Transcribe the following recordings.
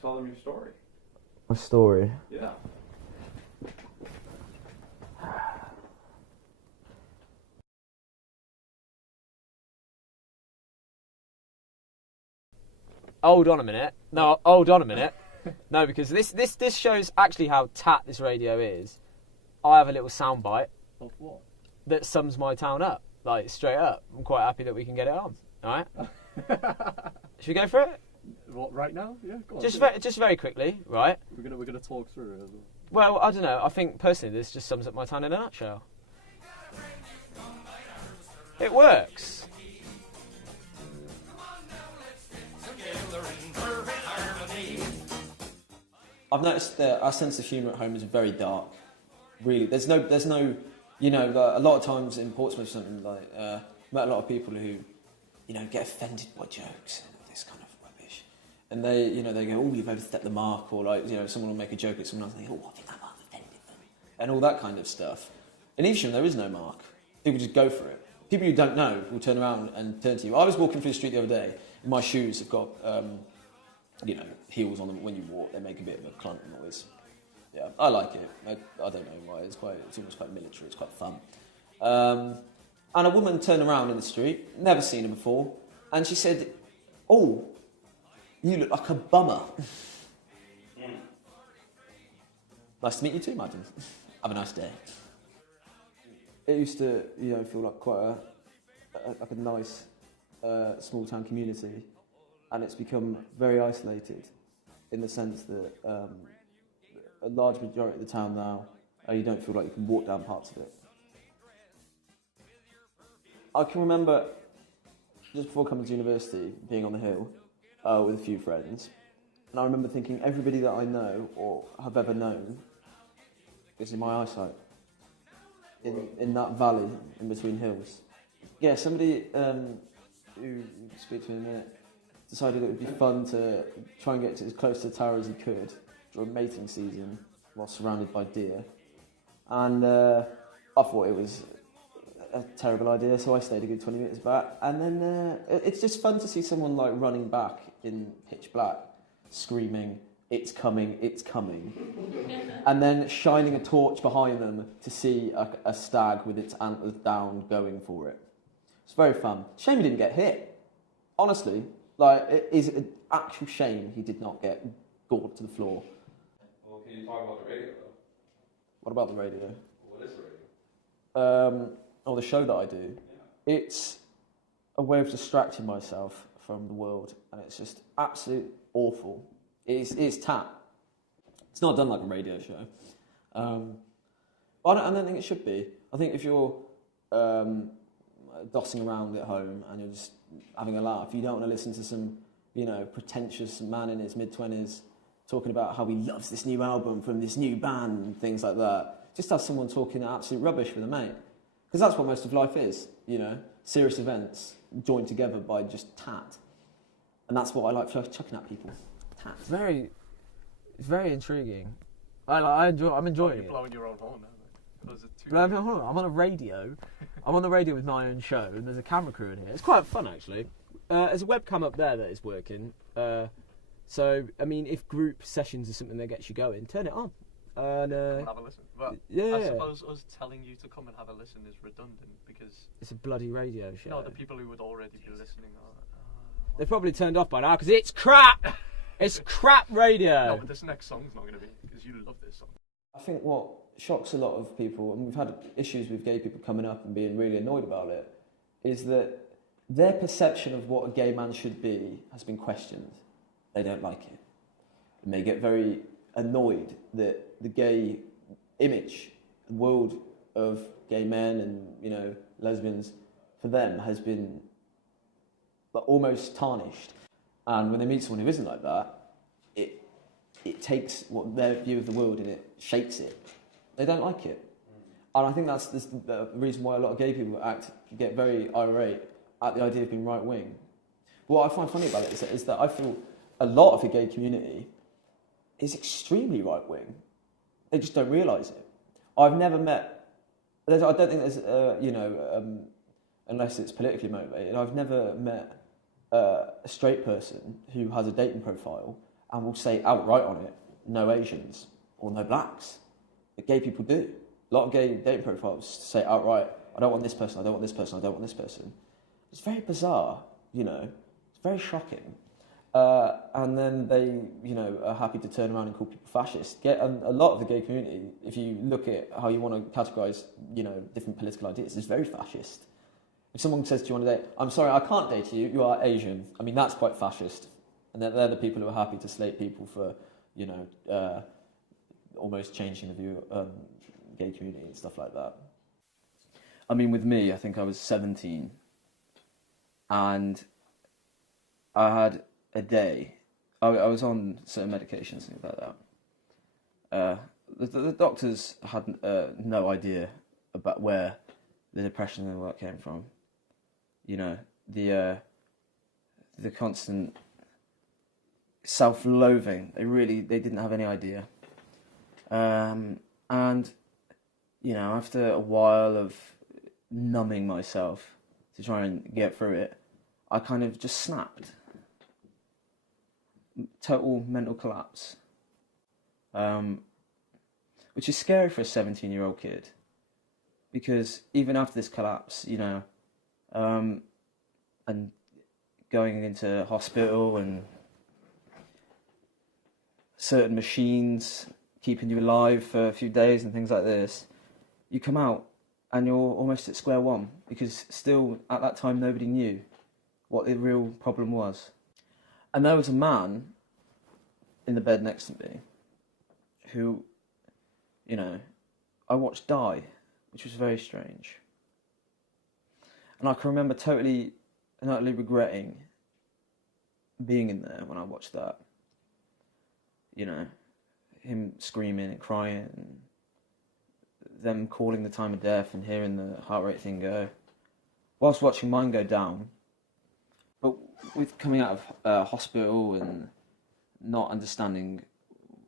Just tell them your story. My story? Yeah. Hold on a minute. No, hold on a minute. No, because this shows actually how tat this radio is. I have a little soundbite. Of what? That sums my town up, like straight up. I'm quite happy that we can get it on. All right. Should we go for it? What, right now? Yeah, go on. Just very quickly, right? We're gonna talk through it as well. Well, I don't know. I think personally, this just sums up my town in a nutshell. It works. I've noticed that our sense of humour at home is very dark. Really, there's no, you know, a lot of times in Portsmouth or something, like, met a lot of people who, you know, get offended by jokes and all this kind of rubbish. And they, you know, they go, oh, you've overstepped the mark, or like, you know, someone will make a joke at someone else and they go, oh, I think that mark offended them. And all that kind of stuff. In Evesham, there is no mark. People just go for it. People you don't know will turn around and turn to you. I was walking through the street the other day, and my shoes have got, you know, heels on them. When you walk, they make a bit of a clunk noise. Yeah, I like it. I don't know why. It's almost quite military. It's quite fun. And a woman turned around in the street, never seen her before, and she said, "Oh, you look like a bummer." Nice to meet you too, madam. Have a nice day. It used to, you know, feel like quite a nice small town community, and it's become very isolated in the sense that a large majority of the town now, you don't feel like you can walk down parts of it. I can remember just before coming to university, being on the hill with a few friends, and I remember thinking everybody that I know or have ever known is in my eyesight. In that valley in between hills. Yeah, somebody who you can speak to in a minute decided it would be fun to try and get to as close to the tower as he could during mating season while surrounded by deer. And I thought it was a terrible idea, so I stayed a good 20 minutes back. And then it's just fun to see someone like running back in pitch black, screaming, "It's coming, it's coming." And then shining a torch behind them to see a stag with its antlers down going for it. It's very fun. Shame he didn't get hit. Honestly, like, it is an actual shame he did not get gored to the floor. Well, can you talk about the radio, though? What about the radio? What is the radio? The show that I do. Yeah. It's a way of distracting myself from the world, and it's just absolutely awful. It's tat. It's not done like a radio show. I don't think it should be. I think if you're dossing around at home and you're just having a laugh, you don't want to listen to some, you know, pretentious man in his mid-20s talking about how he loves this new album from this new band and things like that. Just have someone talking absolute rubbish with a mate. Because that's what most of life is, you know, serious events joined together by just tat. And that's what I like chucking at people. Tat. It's very intriguing. I'm enjoying it. You're blowing your own horn now. I'm on a radio. I'm on the radio with my own show, and there's a camera crew in here. It's quite fun, actually. There's a webcam up there that is working. So, I mean, if group sessions are something that gets you going, turn it on. And have a listen. Well, yeah. I suppose us telling you to come and have a listen is redundant because it's a bloody radio show. No, the people who would already be listening are. They've probably turned off by now because it's crap. It's crap radio. No, but this next song's not going to be because you love this song. I think what shocks a lot of people, and we've had issues with gay people coming up and being really annoyed about it, is that their perception of what a gay man should be has been questioned. They don't like it. And they get very annoyed that the gay image, the world of gay men and, you know, lesbians, for them has been almost tarnished. And when they meet someone who isn't like that, it takes what their view of the world and it shapes it. They don't like it. And I think that's the reason why a lot of gay people get very irate at the idea of being right-wing. What I find funny about it is that I feel a lot of the gay community is extremely right-wing. They just don't realise it. I've never met... I don't think there's, unless it's politically motivated, I've never met a straight person who has a dating profile and will say outright on it, no Asians or no blacks. But gay people do. A lot of gay dating profiles say outright, I don't want this person, I don't want this person, I don't want this person. It's very bizarre, you know. It's very shocking. And then they, you know, are happy to turn around and call people fascist. A lot of the gay community, if you look at how you want to categorise, you know, different political ideas, is very fascist. If someone says to you on a date, I'm sorry, I can't date you, you are Asian, I mean, that's quite fascist. And they're the people who are happy to slate people for, you know, almost changing the view of gay community and stuff like that. I mean, with me, I think I was 17, and I had a day. I was on certain medications, things like that. The doctors had no idea about where the depression and the work came from. You know, the constant self-loathing. They didn't have any idea. And you know, after a while of numbing myself to try and get through it, I kind of just snapped. Total mental collapse. Which is scary for a 17-year-old kid, because even after this collapse, you know, and going into hospital and certain machines keeping you alive for a few days and things like this, you come out and you're almost at square one, because still at that time nobody knew what the real problem was. And there was a man in the bed next to me who, you know, I watched die, which was very strange. And I can remember totally and utterly regretting being in there when I watched that. You know, him screaming and crying, and them calling the time of death and hearing the heart rate thing go, whilst watching mine go down. But with coming out of hospital and not understanding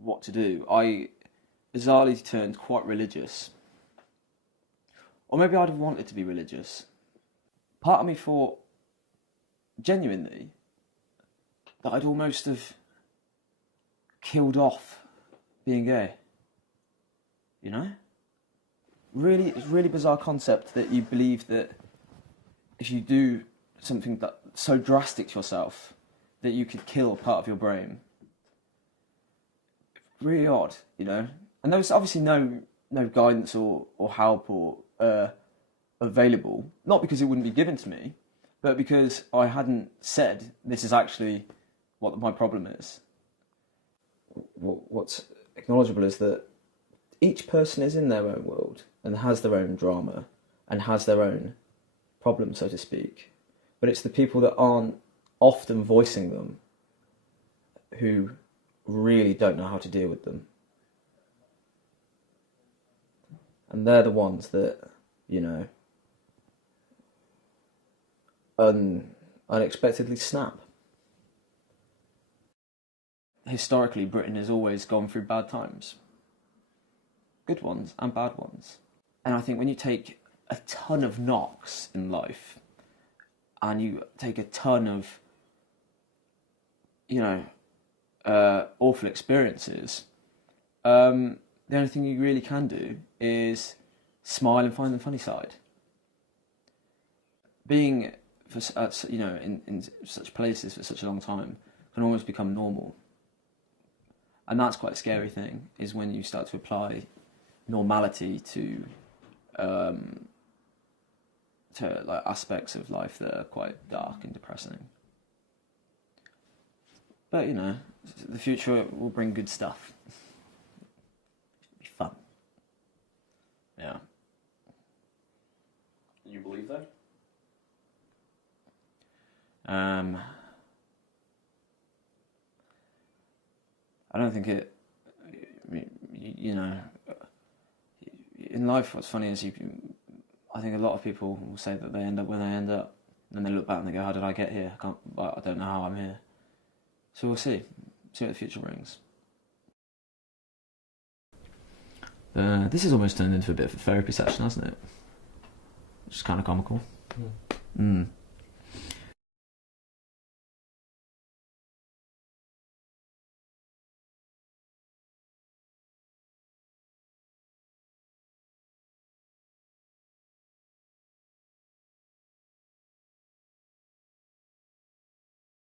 what to do, I bizarrely turned quite religious. Or maybe I'd have wanted to be religious. Part of me thought, genuinely, that I'd almost have killed off being gay. You know? Really, it's a really bizarre concept that you believe that if you do something that so drastic to yourself, that you could kill part of your brain. Really odd, you know? And there was obviously no guidance or help or available, not because it wouldn't be given to me, but because I hadn't said, this is actually what my problem is. What's acknowledgeable is that each person is in their own world and has their own drama and has their own problem, so to speak. But it's the people that aren't often voicing them who really don't know how to deal with them. And they're the ones that, you know, unexpectedly snap. Historically, Britain has always gone through bad times. Good ones and bad ones. And I think when you take a ton of knocks in life, and you take a ton of, you know, awful experiences, the only thing you really can do is smile and find the funny side. Being, you know, in such places for such a long time can almost become normal. And that's quite a scary thing, is when you start to apply normality to like aspects of life that are quite dark and depressing. But, you know, the future will bring good stuff. It'll be fun. Yeah. You believe that? I don't think it, you know, in life what's funny is I think a lot of people will say that they end up where they end up, and then they look back and they go, how did I get here? I don't know how I'm here. So we'll see what the future brings. This has almost turned into a bit of a therapy session, hasn't it? Which is kind of comical. Yeah.